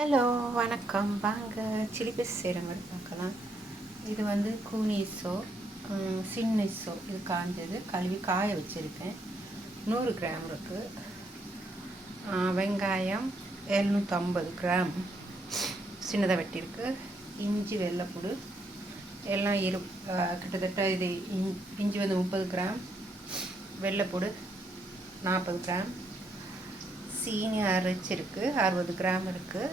Hello வணக்கம். வாங்க chilli piece செய்கிற மாதிரி பார்க்கலாம். இது வந்து கூனிஸோ சின்னிஸோ இது காஞ்சது கழுவி காய வச்சுருக்கேன். 100 கிராம் இருக்குது. வெங்காயம் 750 கிராம் சின்னதாக வெட்டியிருக்கு. இஞ்சி வெள்ளைப்பூடு எல்லாம் கிட்டத்தட்ட இது இஞ்சி வந்து 30 கிராம், வெள்ளைப்பூடு 40 கிராம், சீனி அரைச்சிருக்கு 60 கிராம் இருக்குது.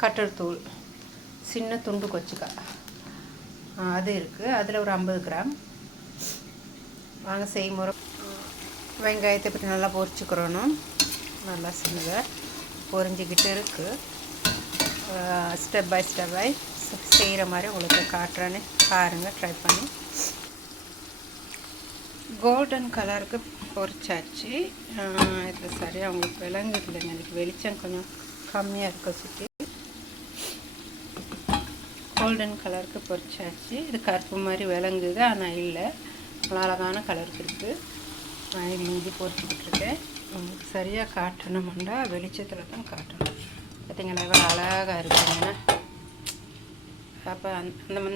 கட்டர்தூள் சின்ன துண்டு கொச்சிக்காய் அது இருக்குது. அதில் ஒரு 50 கிராம். வாங்க செய்முறை. வெங்காயத்தை பற்றி நல்லா பொரிச்சுக்கிறணும். நல்லா சின்னதாக பொரிஞ்சிக்கிட்டு இருக்குது. ஸ்டெப் பை செய்கிற மாதிரி உங்களுக்கு காட்டுறேன்னு பாருங்கள், ட்ரை பண்ணி. கோல்டன் கலருக்கு பொரிச்சாச்சு. இது சரியாக உங்களுக்கு விளங்குது இல்லைங்க, எனக்கு வெளிச்சம் கொஞ்சம் கம்மியாக இருக்க சுற்றி. கோல்டன் கலருக்கு பொரிச்சாச்சு. இது கருப்பு மாதிரி விளங்குது, ஆனால் இல்லை, அழகான கலருக்கு இருக்குது. நான் இது இஞ்சி பொரிச்சுக்கிட்டுருக்கேன். உங்களுக்கு சரியாக காட்டணும்னா வெளிச்சத்தில் தான் காட்டணும். பார்த்தீங்களா எவ்வளோ அழகாக இருக்குங்கன்னா, அப்போ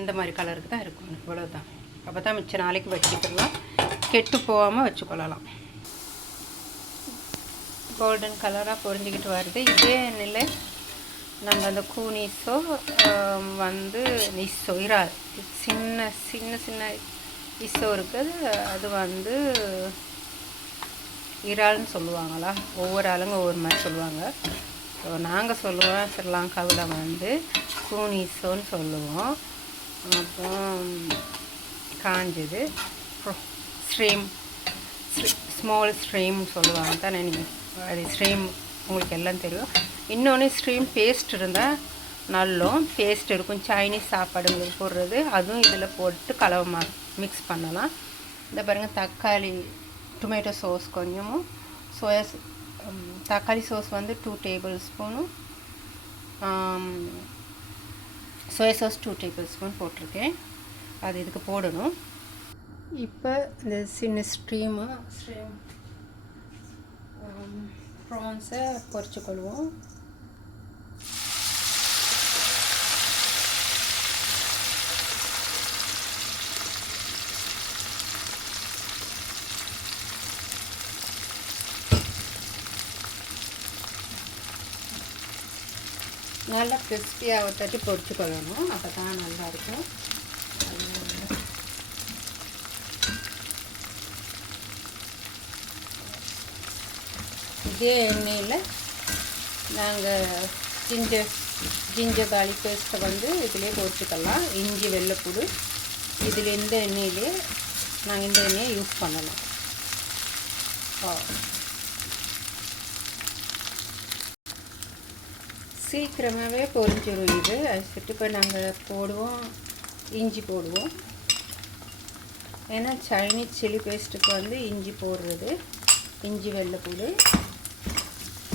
இந்த மாதிரி கலருக்கு தான் இருக்கும். இவ்வளோதான். அப்போ தான் மிச்ச நாளைக்கு வச்சுக்கலாம், கெட்டு போகாமல் வச்சுக்கொள்ளலாம். கோல்டன் கலராக பொரிஞ்சிக்கிட்டு வருது. இதே எண்ணெயில் நம்ம அந்த கூனிஸோ வந்து இஸ்ஸோ இறால் சின்ன சின்ன சின்ன இஸ்ஸோ இருக்குது. அது வந்து இறால்னு சொல்லுவாங்களா, ஒவ்வொரு ஆளுங்க ஒவ்வொரு மாதிரி சொல்லுவாங்க. ஸோ நாங்கள் சொல்லுவோம் ஸ்ரீலங்காவில் வந்து கூனிஸோன்னு சொல்லுவோம். அப்புறம் காஞ்சது ஸ்ட்ரீம் ஸ்மால் ஸ்ட்ரீம் சொல்லுவாங்க தானே. நீங்கள் அது ஸ்ட்ரீம் உங்களுக்கு எல்லாம் தெரியும். இன்னொன்று ஸ்ட்ரீம் பேஸ்ட் இருந்தால் நல்லோம் பேஸ்ட் இருக்கும். சைனீஸ் சாப்பாடுங்களுக்கு போடுறது அதுவும் இதில் போட்டு கலவை மிக்ஸ் பண்ணலாம். இந்த பாருங்கள், தக்காளி டொமேட்டோ சாஸ் கொஞ்சமும், தக்காளி சாஸ் வந்து 2 டேபிள் ஸ்பூனும், சோயா சாஸ் 2 டேபிள் ஸ்பூன் போட்டிருக்கேன். அது இதுக்கு போடணும். இப்போ இந்த சின்ன ஸ்ட்ரீம் ப்ரான்ஸை பொரிச்சுக்கொள்வோம். நல்லா கிறிஸ்பியாக தட்டி பொரிச்சுக்கொள்ளணும், அப்போ தான் நல்லாயிருக்கும். இதே எண்ணெயில் நாங்கள் ஜிஞ்சர் கார்லிக் பேஸ்ட்டை வந்து இதிலே பொரிச்சுக்கலாம். இஞ்சி வெள்ளைப்பூடு இதில் இந்த எண்ணெயிலே நாங்கள் இந்த எண்ணெயை யூஸ் பண்ணலாம். சீக்கிரமாகவே பொரிஞ்சிடும் இது. அது சொல்லிட்டு இப்போ நாங்கள் போடுவோம், இஞ்சி போடுவோம். ஏன்னா சைனீஸ் சில்லி பேஸ்ட்டுக்கு வந்து இஞ்சி போடுறது, இஞ்சி வெள்ளைப்பூடு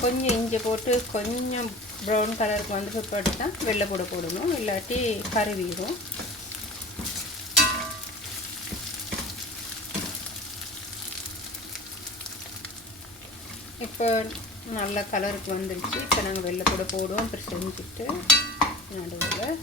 கொஞ்சம் இஞ்சி போட்டு கொஞ்சம் ப்ரௌன் கலருக்கு வந்து பிற்பாடு தான் வெள்ளைப்பூடு போடணும், இல்லாட்டி கருவிடும். இப்போ நல்ல கலருக்கு வந்துடுச்சு. இப்போ நாங்கள் வெள்ளைப்பூடு போடுவோம். அப்புறம் செஞ்சுட்டு நடுவில்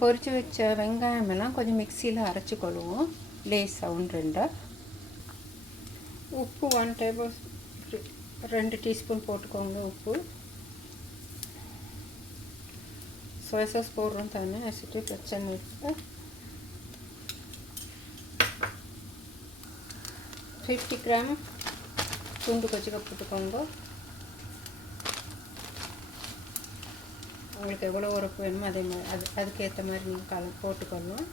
பொரித்து வச்ச வெங்காயமெல்லாம் கொஞ்சம் மிக்சியில் அரைச்சிக்கொள்வோம் லேசாக 1-2. உப்பு 2 டீஸ்பூன் போட்டுக்கோங்க. உப்பு, சோயா சாஸ் போடுறோம் தானே, வச்சுட்டு பிரச்சனை இல்லை. 50 கிராம் துண்டு கொச்சிக்காய் போட்டுக்கோங்க. உங்களுக்கு எவ்வளோ உரப்பு வேணுமோ அதே மாதிரி அதுக்கேற்ற மாதிரி நீங்கள் போட்டுக்கொள்ளணும்.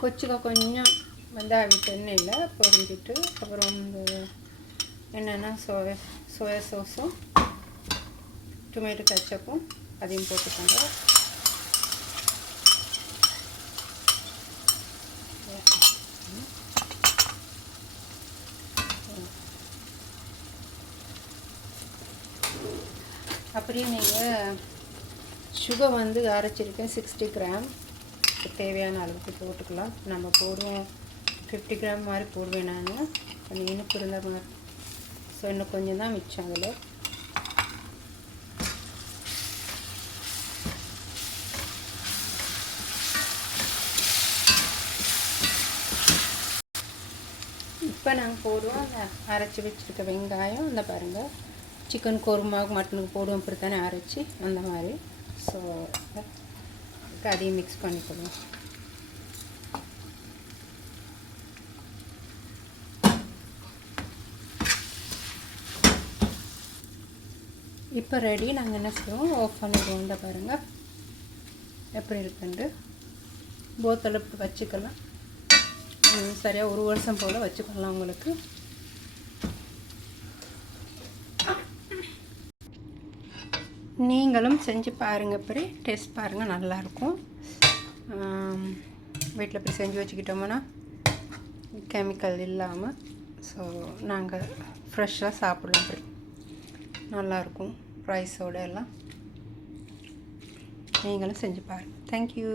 கொச்சுக்க கொஞ்சம் வெங்காயம் எண்ணெயில் பொரிஞ்சிட்டு அப்புறம் என்னென்னா சோயா சாஸும் டொமேட்டோ கெச்சப்பும் அதையும் போட்டுக்கோங்க. அப்படியே நீங்கள் சுகர் வந்து அரைச்சிருக்கேன் 60 கிராம், தேவையான அளவுக்கு போட்டுக்கலாம். நம்ம போடுவோம் 50 கிராம் மாதிரி போடுவேன் நான், கொஞ்சம் இனிப்பு இருந்த மாதிரி. ஸோ இன்னும் கொஞ்சம் தான் மிச்சம் அதில். இப்போ நாங்கள் போடுவோம் அந்த அரைச்சி வச்சுருக்க வெங்காயம், இந்த பாருங்கள் சிக்கன் குருமாவுக்கு மட்டனுக்கு போடுவோம் அப்படி தானே அரைச்சி அந்த மாதிரி. ஸோ அதையும் மிக்ஸ் பண்ணிக்கணும். இப்போ ரெடி. நாங்கள் என்ன செய்வோம், ஆஃப் பண்ணிடுவோம். இந்த பாருங்கள் எப்படி இருக்குன்ட்டு போத்தலை வச்சுக்கலாம். சரியாக 1 வருஷம் போல் வச்சுக்கலாம் உங்களுக்கு. நீங்களும் செஞ்சு பாருங்கள், இப்படி டேஸ்ட் பாருங்கள், நல்லாயிருக்கும். வீட்டில் போய் செஞ்சு வச்சுக்கிட்டோம்னா கெமிக்கல் இல்லாமல். ஸோ நாங்கள் ஃப்ரெஷ்ஷாக சாப்பிட்லாம், அப்படி நல்லாயிருக்கும் ரைஸோடு எல்லாம். நீங்களும் செஞ்சு பாருங்கள். தேங்க்யூ.